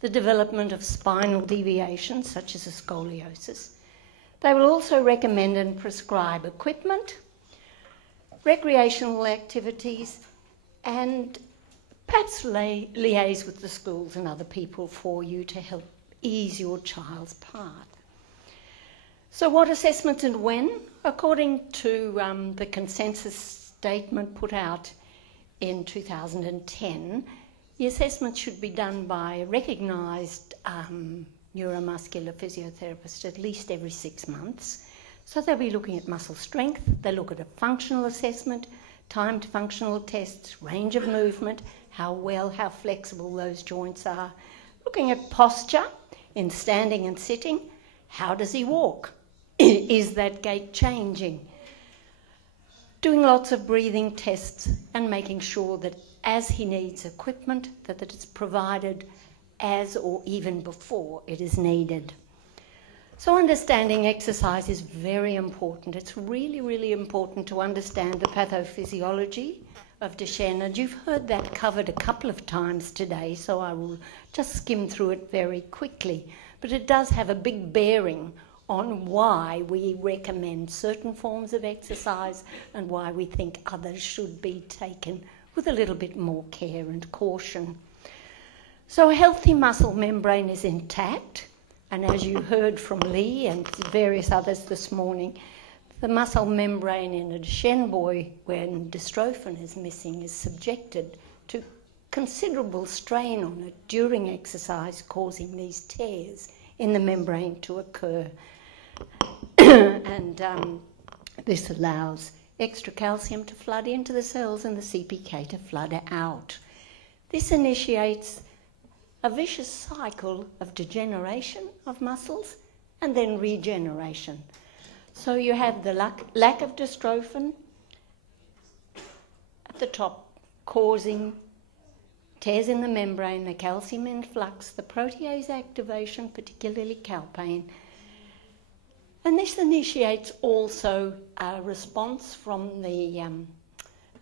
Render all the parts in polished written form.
the development of spinal deviations such as a scoliosis. They will also recommend and prescribe equipment, recreational activities, and perhaps liaise with the schools and other people for you to help ease your child's path. So what assessments and when? According to the consensus statement put out in 2010, the assessment should be done by a recognised neuromuscular physiotherapist at least every 6 months. So they'll be looking at muscle strength, they look at a functional assessment, timed functional tests, range of movement, how flexible those joints are, looking at posture in standing and sitting, how does he walk? Is that gait changing? Doing lots of breathing tests and making sure that as he needs equipment, that it's provided as or even before it is needed. So understanding exercise is very important. It's really, really important to understand the pathophysiology of Deshannon. You've heard that covered a couple of times today, so I will just skim through it very quickly. But it does have a big bearing on why we recommend certain forms of exercise and why we think others should be taken with a little bit more care and caution. So a healthy muscle membrane is intact, and as you heard from Lee and various others this morning, the muscle membrane in a Duchenne boy, when dystrophin is missing, is subjected to considerable strain on it during exercise, causing these tears in the membrane to occur. And this allows extra calcium to flood into the cells and the CPK to flood out. This initiates a vicious cycle of degeneration of muscles and then regeneration. So you have the lack of dystrophin at the top, causing tears in the membrane, the calcium influx, the protease activation, particularly calpain. And this initiates also a response from the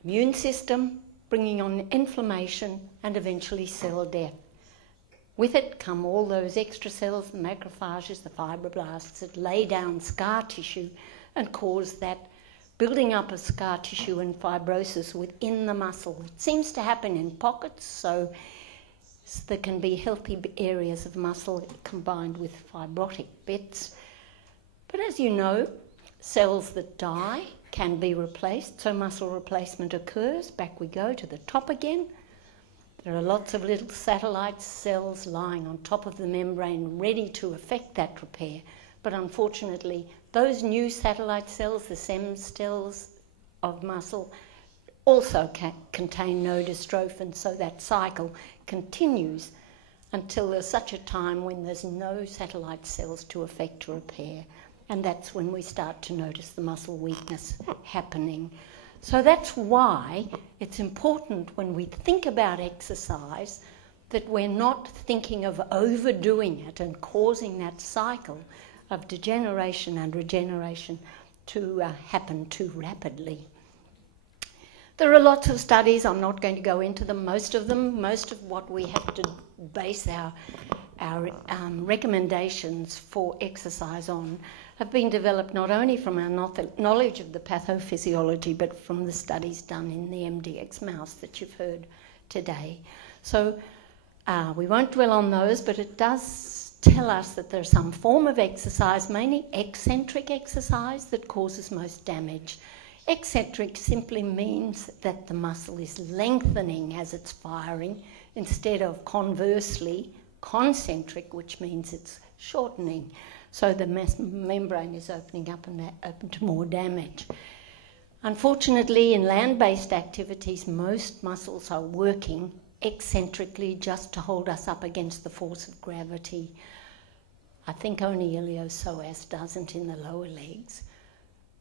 immune system, bringing on inflammation and eventually cell death. With it come all those extra cells, the macrophages, the fibroblasts that lay down scar tissue and cause that building up of scar tissue and fibrosis within the muscle. It seems to happen in pockets, so there can be healthy areas of muscle combined with fibrotic bits. But as you know, cells that die can be replaced, so muscle replacement occurs. Back we go to the top again. There are lots of little satellite cells lying on top of the membrane ready to effect that repair. But unfortunately, those new satellite cells, the stem cells of muscle, also contain no dystrophin, so that cycle continues until there's such a time when there's no satellite cells to effect a repair. And that's when we start to notice the muscle weakness happening. So that's why it's important when we think about exercise that we're not thinking of overdoing it and causing that cycle of degeneration and regeneration to happen too rapidly. There are lots of studies. I'm not going to go into them. Most of what we have to base our recommendations for exercise on have been developed not only from our knowledge of the pathophysiology, but from the studies done in the MDX mouse that you've heard today. So we won't dwell on those, but it does tell us that there's some form of exercise, mainly eccentric exercise, that causes most damage. Eccentric simply means that the muscle is lengthening as it's firing, instead of conversely concentric, which means it's shortening. So the membrane is opening up and open to more damage. Unfortunately, in land-based activities, most muscles are working eccentrically just to hold us up against the force of gravity. I think only iliopsoas doesn't in the lower legs.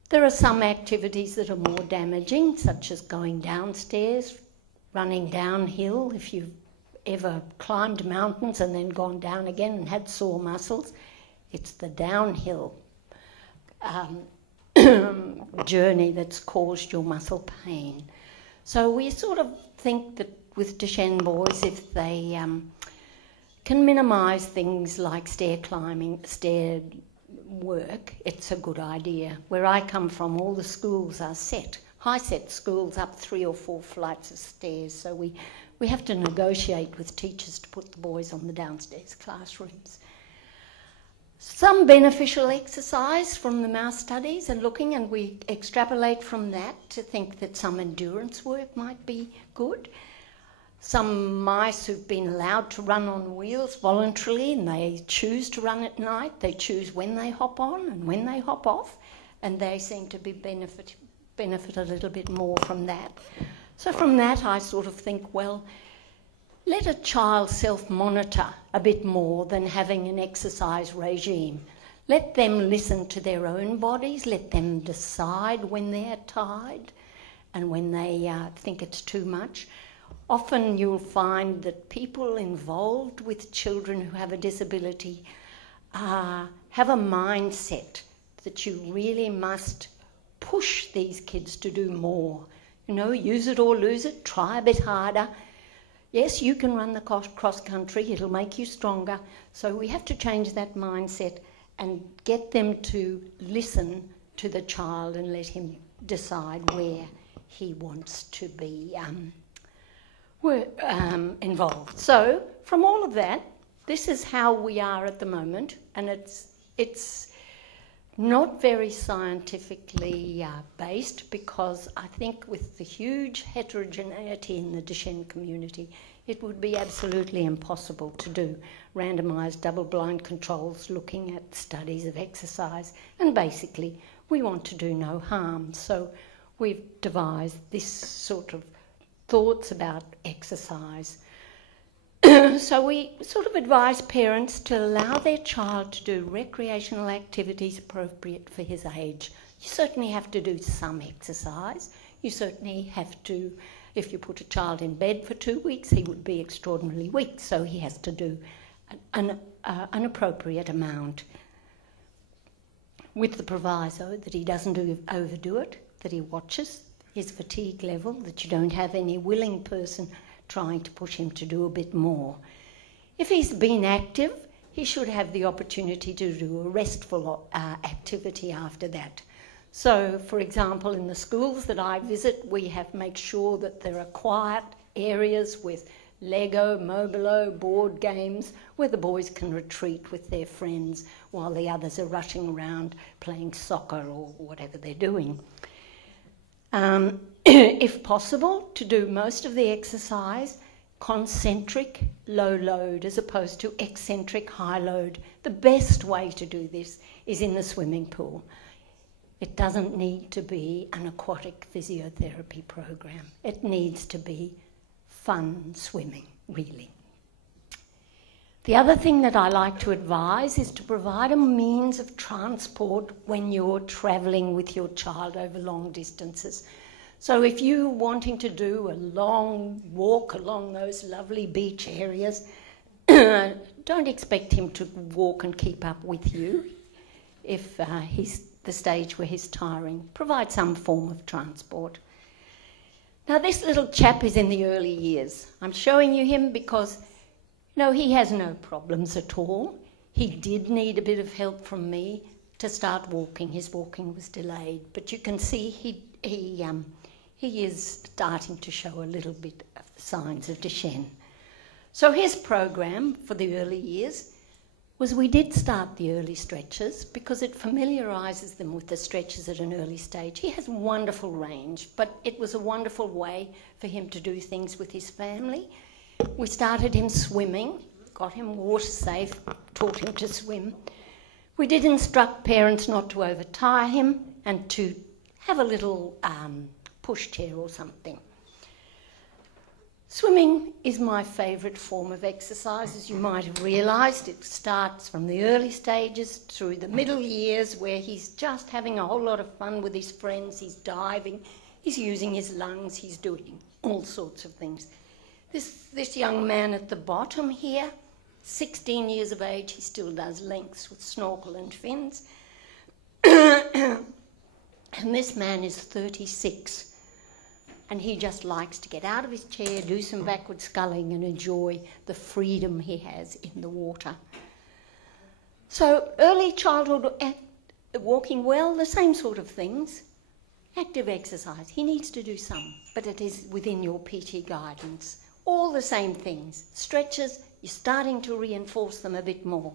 There are some activities that are more damaging, such as going downstairs, running downhill. If you've ever climbed mountains and then gone down again and had sore muscles, it's the downhill journey that's caused your muscle pain. So we sort of think that with Duchenne boys, if they can minimise things like stair climbing, stair work. It's a good idea. Where I come from, all the schools are high-set schools up 3 or 4 flights of stairs, so we have to negotiate with teachers to put the boys on the downstairs classrooms. Some beneficial exercise from the mouse studies and looking, and we extrapolate from that to think that some endurance work might be good. Some mice who've been allowed to run on wheels voluntarily, and they choose to run at night. They choose when they hop on and when they hop off, and they seem to be benefit a little bit more from that. So from that I sort of think, well, let a child self-monitor a bit more than having an exercise regime. Let them listen to their own bodies, let them decide when they're tired and when they think it's too much. Often you'll find that people involved with children who have a disability have a mindset that you really must push these kids to do more. You know, use it or lose it, try a bit harder. Yes, you can run the cross country, it'll make you stronger. So we have to change that mindset and get them to listen to the child and let him decide where he wants to be involved. So from all of that, this is how we are at the moment, and it's not very scientifically based, because I think with the huge heterogeneity in the Duchenne community, it would be absolutely impossible to do randomised double-blind controls looking at studies of exercise, and basically we want to do no harm. So we've devised this sort of thoughts about exercise. So we sort of advise parents to allow their child to do recreational activities appropriate for his age. You certainly have to do some exercise. You certainly have to, if you put a child in bed for 2 weeks, he would be extraordinarily weak, so he has to do an appropriate amount, with the proviso that he doesn't overdo it, that he watches his fatigue level, that you don't have any willing person trying to push him to do a bit more. If he's been active, he should have the opportunity to do a restful activity after that. So, for example, in the schools that I visit, we make sure that there are quiet areas with Lego, Mobilo, board games, where the boys can retreat with their friends while the others are rushing around playing soccer or whatever they're doing. If possible, to do most of the exercise concentric low load as opposed to eccentric high load. The best way to do this is in the swimming pool. It doesn't need to be an aquatic physiotherapy program. It needs to be fun swimming, really. The other thing that I like to advise is to provide a means of transport when you're travelling with your child over long distances. So if you're wanting to do a long walk along those lovely beach areas, don't expect him to walk and keep up with you if he's the stage where he's tiring. Provide some form of transport. Now this little chap is in the early years. I'm showing you him because no, he has no problems at all. He did need a bit of help from me to start walking. His walking was delayed, but you can see he is starting to show a little bit of the signs of Duchenne. So his program for the early years was we did start the early stretches because it familiarises them with the stretches at an early stage. He has wonderful range, but it was a wonderful way for him to do things with his family. We started him swimming, got him water safe, taught him to swim. We did instruct parents not to overtire him and to have a little pushchair or something. Swimming is my favourite form of exercise, as you might have realised. It starts from the early stages through the middle years where he's just having a whole lot of fun with his friends, he's diving, he's using his lungs, he's doing all sorts of things. This young man at the bottom here, 16 years of age, he still does lengths with snorkel and fins. And this man is 36. and he just likes to get out of his chair, do some backward sculling and enjoy the freedom he has in the water. So early childhood walking well, the same sort of things. Active exercise, he needs to do some, but it is within your PT guidance. All the same things. Stretches, you're starting to reinforce them a bit more.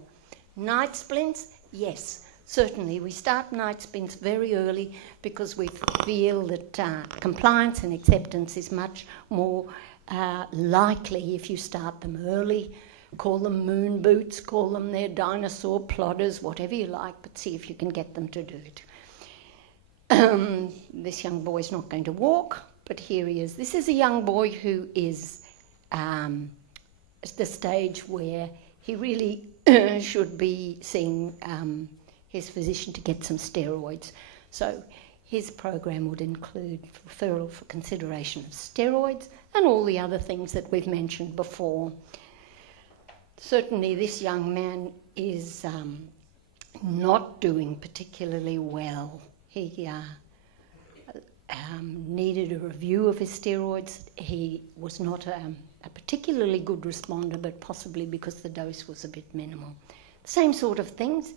Night splints, yes, certainly. We start night splints very early because we feel that compliance and acceptance is much more likely if you start them early. Call them moon boots, call them their dinosaur plodders, whatever you like, but see if you can get them to do it. This young boy's not going to walk, but here he is. This is a young boy who is at the stage where he really should be seeing his physician to get some steroids. So his program would include referral for consideration of steroids and all the other things that we've mentioned before. Certainly this young man is not doing particularly well. He needed a review of his steroids. He was not a particularly good responder, but possibly because the dose was a bit minimal. Same sort of things.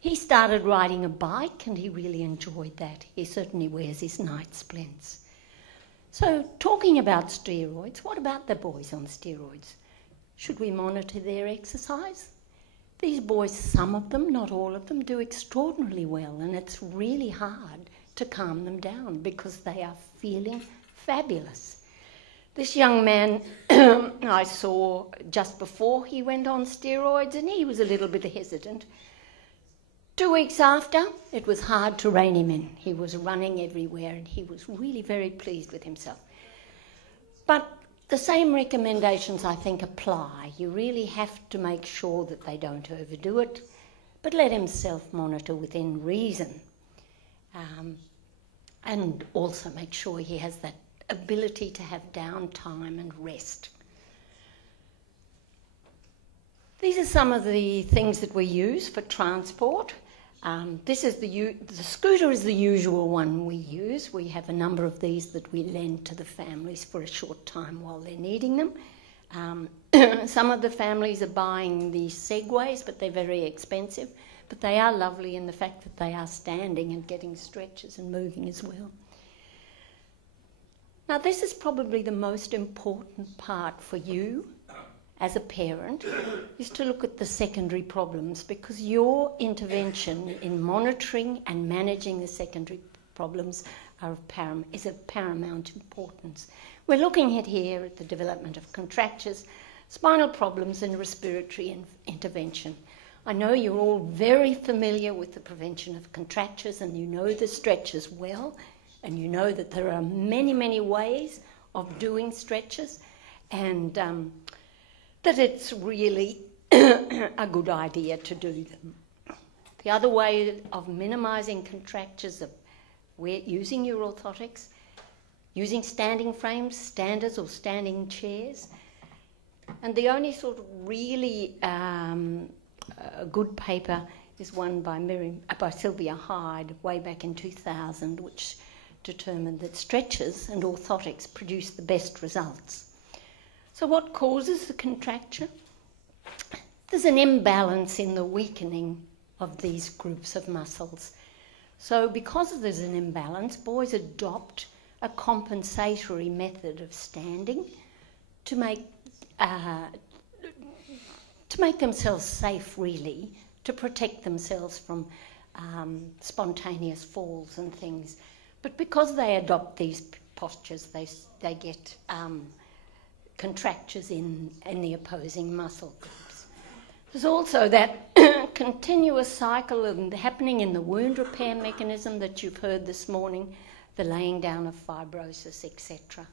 He started riding a bike and he really enjoyed that. He certainly wears his night splints. So talking about steroids, what about the boys on steroids? Should we monitor their exercise? These boys, some of them, not all of them, do extraordinarily well, and it's really hard to calm them down because they are feeling fabulous. This young man I saw just before he went on steroids, and he was a little bit hesitant. 2 weeks after, it was hard to rein him in. He was running everywhere, and he was really very pleased with himself. But the same recommendations, I think, apply. You really have to make sure that they don't overdo it, but let him self-monitor within reason. And also make sure he has that ability to have downtime and rest. These are some of the things that we use for transport. This is the scooter is the usual one we use. We have a number of these that we lend to the families for a short time while they're needing them. Some of the families are buying these Segways, but they're very expensive. But they are lovely in the fact that they are standing and getting stretches and moving as well. Now, this is probably the most important part for you as a parent, is to look at the secondary problems, because your intervention in monitoring and managing the secondary problems is of paramount importance. We're looking at here at the development of contractures, spinal problems and respiratory intervention. I know you're all very familiar with the prevention of contractures, and you know the stretches well, and you know that there are many, many ways of doing stretches, and that it's really a good idea to do them. The other way of minimising contractures of using your orthotics, using standing frames, standers or standing chairs, and the only sort of really a good paper is one by Sylvia Hyde way back in 2000, which determined that stretches and orthotics produce the best results. So what causes the contraction? There's an imbalance in the weakening of these groups of muscles. So because there's an imbalance, boys adopt a compensatory method of standing to make themselves safe, really, to protect themselves from spontaneous falls and things. But because they adopt these postures, they get contractures in the opposing muscle groups. There's also that continuous cycle happening in the wound repair mechanism that you've heard this morning, the laying down of fibrosis, etc.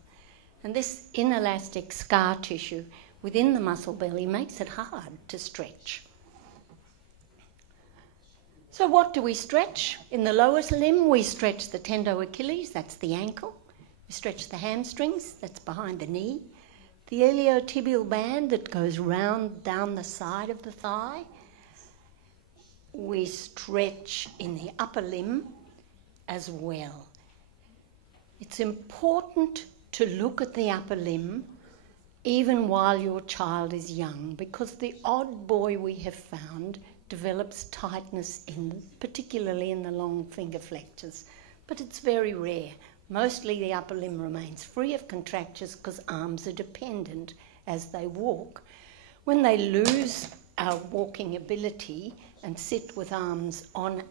And this inelastic scar tissue within the muscle belly makes it hard to stretch. So what do we stretch? In the lowest limb, we stretch the tendo-Achilles, that's the ankle. We stretch the hamstrings, that's behind the knee. The iliotibial band that goes round down the side of the thigh. We stretch in the upper limb as well. It's important to look at the upper limb even while your child is young, because the odd boy we have found develops tightness particularly in the long finger flexors, but it's very rare. Mostly the upper limb remains free of contractures because arms are dependent as they walk. When they lose our walking ability and sit with arms on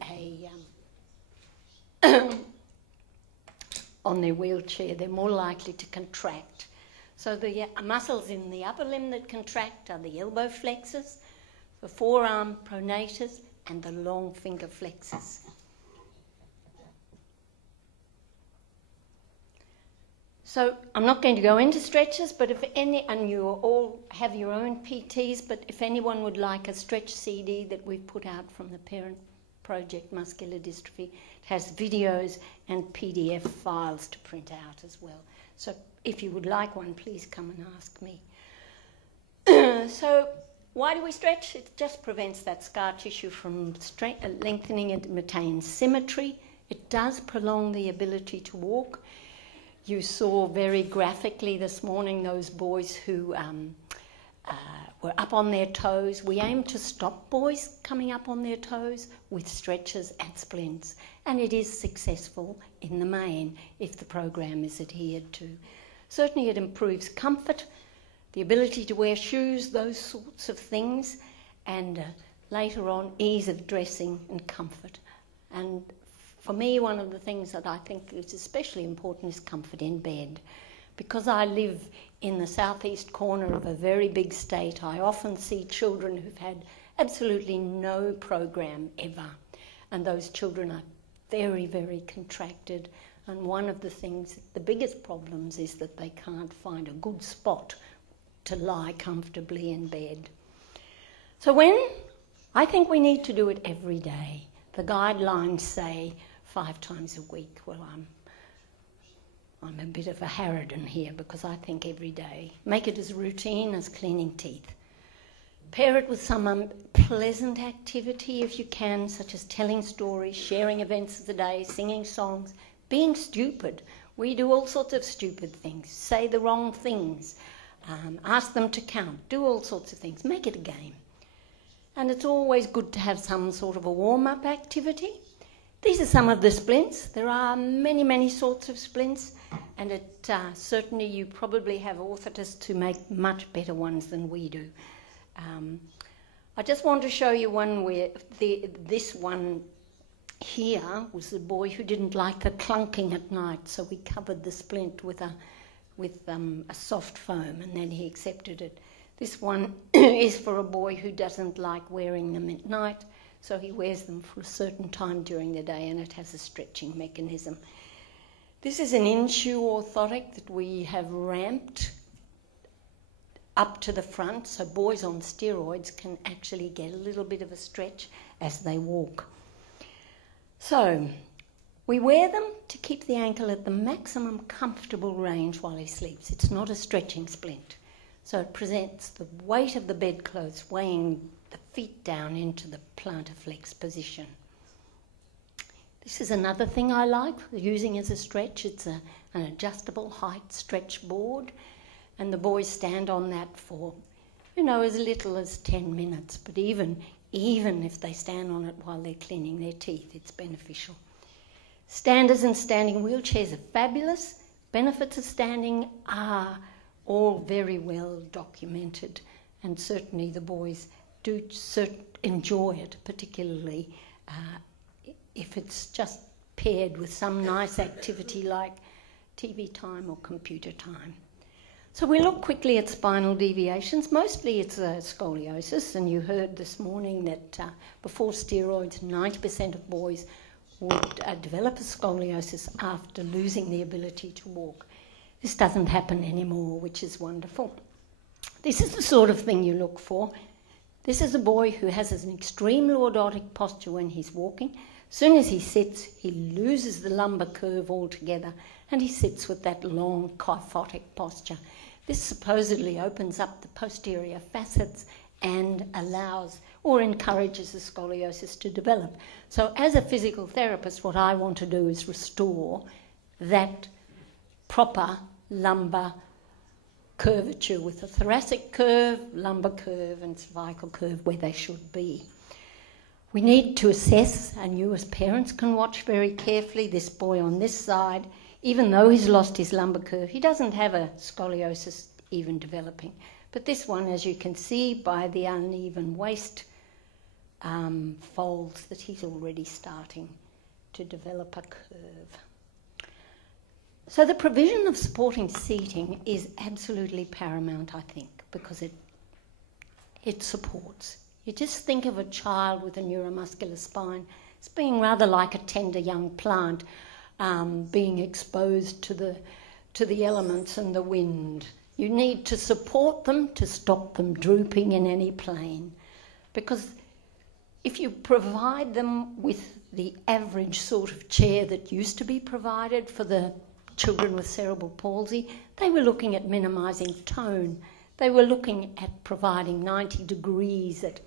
on their wheelchair, they're more likely to contract. So the muscles in the upper limb that contract are the elbow flexors, the forearm pronators, and the long finger flexors. So I'm not going to go into stretches, but if any, and you all have your own PTs, but if anyone would like a stretch CD that we've put out from the Parent Project Muscular Dystrophy, it has videos and PDF files to print out as well. So if you would like one, please come and ask me. So why do we stretch? It just prevents that scar tissue from lengthening. It maintains symmetry. It does prolong the ability to walk. You saw very graphically this morning those boys who were up on their toes. We aim to stop boys coming up on their toes with stretches and splints, and it is successful in the main if the program is adhered to. Certainly it improves comfort, the ability to wear shoes, those sorts of things, and later on ease of dressing and comfort. And for me, one of the things that I think is especially important is comfort in bed. Because I live in the southeast corner of a very big state, I often see children who've had absolutely no program ever. And those children are very, very contracted. And one of the things, the biggest problems, is that they can't find a good spot to lie comfortably in bed. So I think we need to do it every day. The guidelines say 5 times a week. Well, I'm a bit of a harridan here because I think every day. Make it as routine as cleaning teeth. Pair it with some unpleasant activity if you can, such as telling stories, sharing events of the day, singing songs, being stupid. We do all sorts of stupid things, say the wrong things, ask them to count, do all sorts of things. Make it a game. And it's always good to have some sort of a warm-up activity. These are some of the splints. There are many, many sorts of splints, and certainly you probably have orthotists who make much better ones than we do. I just want to show you one where this one here was the boy who didn't like the clunking at night, so we covered the splint with a soft foam, and then he accepted it. This one is for a boy who doesn't like wearing them at night, so he wears them for a certain time during the day, and it has a stretching mechanism. This is an in-shoe orthotic that we have ramped up to the front, so boys on steroids can actually get a little bit of a stretch as they walk. So we wear them to keep the ankle at the maximum comfortable range while he sleeps. It's not a stretching splint. So it presents the weight of the bedclothes weighing the feet down into the plantar flex position. This is another thing I like using as a stretch. It's an adjustable height stretch board, and the boys stand on that for, as little as 10 minutes. But even if they stand on it while they're cleaning their teeth, it's beneficial. Standers and standing wheelchairs are fabulous. Benefits of standing are all very well documented, and certainly the boys do enjoy it, particularly if it's just paired with some nice activity like TV time or computer time. So we look quickly at spinal deviations. Mostly it's scoliosis, and you heard this morning that before steroids, 90% of boys would develop a scoliosis after losing the ability to walk. This doesn't happen anymore, which is wonderful. This is the sort of thing you look for. This is a boy who has an extreme lordotic posture when he's walking. As soon as he sits, he loses the lumbar curve altogether, and he sits with that long kyphotic posture. This supposedly opens up the posterior facets and allows or encourages the scoliosis to develop. So as a physical therapist, what I want to do is restore that proper lumbar curvature with a thoracic curve, lumbar curve and cervical curve where they should be. We need to assess, and you as parents can watch very carefully, this boy on this side. Even though he's lost his lumbar curve, he doesn't have a scoliosis even developing. But this one, as you can see by the uneven waist folds, that he's already starting to develop a curve. So the provision of supporting seating is absolutely paramount, I think, because it supports. You just think of a child with a neuromuscular spine as being rather like a tender young plant, being exposed to the elements and the wind. You need to support them to stop them drooping in any plane, because if you provide them with the average sort of chair that used to be provided for the children with cerebral palsy, they were looking at minimising tone. They were looking at providing 90 degrees at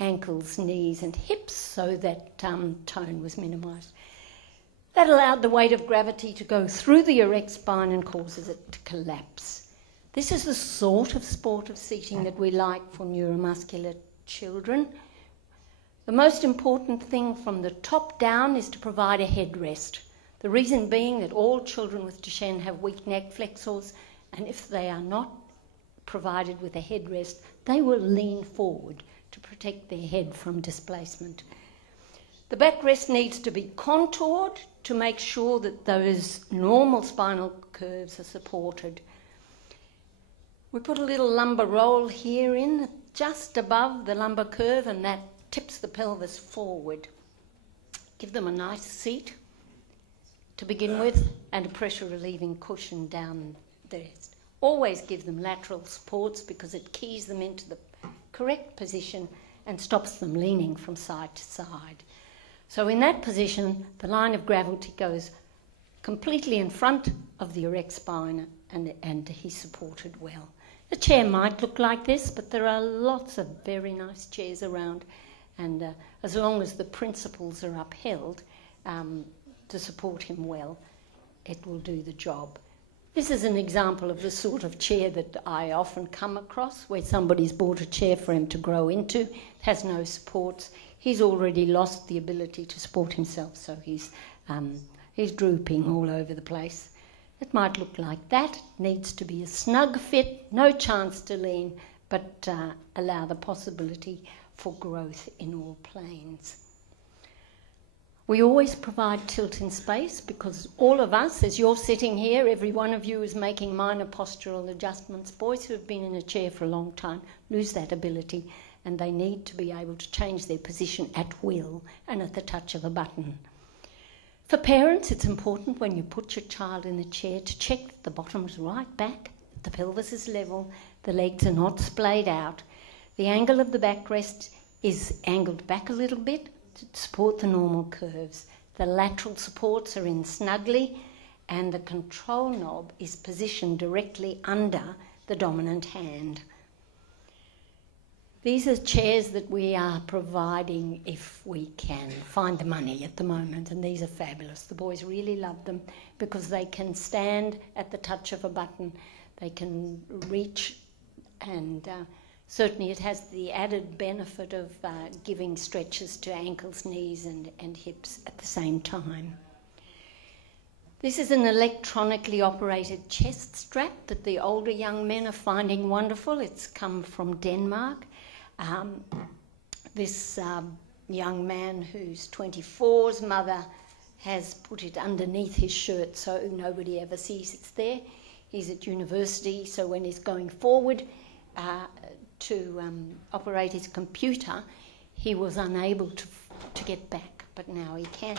ankles, knees and hips so that tone was minimised. That allowed the weight of gravity to go through the erect spine and causes it to collapse. This is the sort of supportive seating that we like for neuromuscular children. The most important thing from the top down is to provide a headrest. The reason being that all children with Duchenne have weak neck flexors, and if they are not provided with a headrest, they will lean forward to protect their head from displacement. The backrest needs to be contoured to make sure that those normal spinal curves are supported. We put a little lumbar roll here in, just above the lumbar curve, and that tips the pelvis forward. Give them a nice seat to begin with and a pressure relieving cushion down there. Always give them lateral supports because it keys them into the correct position and stops them leaning from side to side. So in that position, the line of gravity goes completely in front of the erect spine and he's supported well. A chair might look like this, but there are lots of very nice chairs around, and as long as the principles are upheld to support him well, it will do the job. This is an example of the sort of chair that I often come across, where somebody's bought a chair for him to grow into. It has no supports. He's already lost the ability to support himself, so he's drooping all over the place. It might look like that. It needs to be a snug fit, no chance to lean, but allow the possibility for growth in all planes. We always provide tilt in space because all of us, as you're sitting here, every one of you is making minor postural adjustments. Boys who have been in a chair for a long time lose that ability, and they need to be able to change their position at will and at the touch of a button. For parents, it's important when you put your child in a chair to check that the bottom is right back, the pelvis is level, the legs are not splayed out. The angle of the backrest is angled back a little bit to support the normal curves. The lateral supports are in snugly, and the control knob is positioned directly under the dominant hand. These are chairs that we are providing if we can find the money at the moment, and these are fabulous. The boys really love them because they can stand at the touch of a button, they can reach, and certainly it has the added benefit of giving stretches to ankles, knees and hips at the same time. This is an electronically operated chest strap that the older young men are finding wonderful. It's come from Denmark. This young man who's 24's mother has put it underneath his shirt so nobody ever sees it's there. He's at university, so when he's going forward to operate his computer, he was unable to get back, but now he can.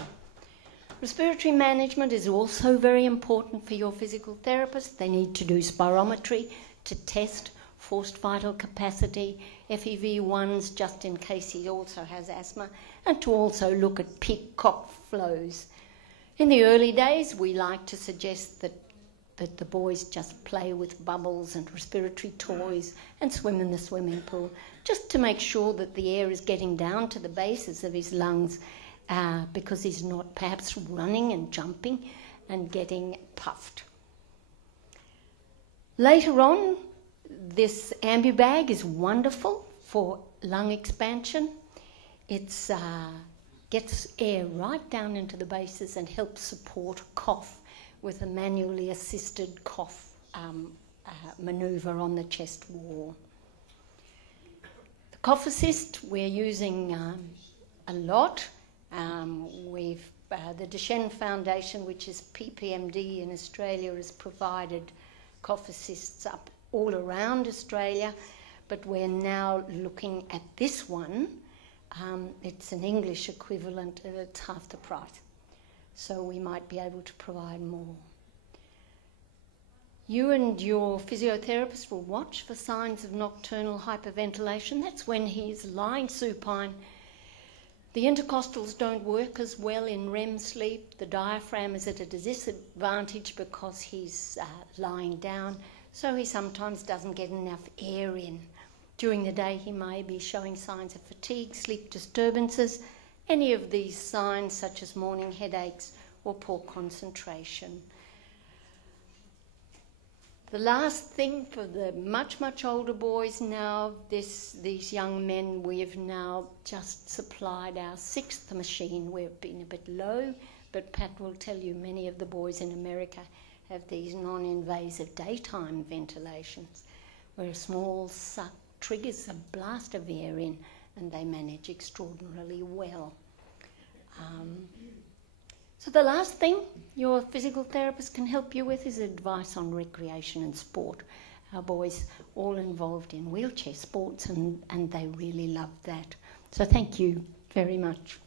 Respiratory management is also very important for your physical therapist. They need to do spirometry to test forced vital capacity, FEV1s just in case he also has asthma, and to also look at peak cough flows. In the early days, we like to suggest that the boys just play with bubbles and respiratory toys and swim in the swimming pool, just to make sure that the air is getting down to the bases of his lungs, because he's not perhaps running and jumping and getting puffed. Later on, this ambibag is wonderful for lung expansion. It gets air right down into the bases and helps support cough with a manually assisted cough manoeuvre on the chest wall. The cough assist we're using a lot. The Doshen Foundation, which is PPMD in Australia, has provided cough assists up all around Australia, but we're now looking at this one. It's an English equivalent, and it's half the price. So we might be able to provide more. You and your physiotherapist will watch for signs of nocturnal hyperventilation. That's when he's lying supine. The intercostals don't work as well in REM sleep. The diaphragm is at a disadvantage because he's lying down, so he sometimes doesn't get enough air in. During the day, he may be showing signs of fatigue, sleep disturbances, any of these signs such as morning headaches or poor concentration. The last thing for the much, much older boys now, these young men, we have now just supplied our 6th machine. We've been a bit low, but Pat will tell you many of the boys in America have these non-invasive daytime ventilations, where a small suck triggers a blast of air in and they manage extraordinarily well. So the last thing your physical therapist can help you with is advice on recreation and sport. Our boys all involved in wheelchair sports and they really love that. So thank you very much.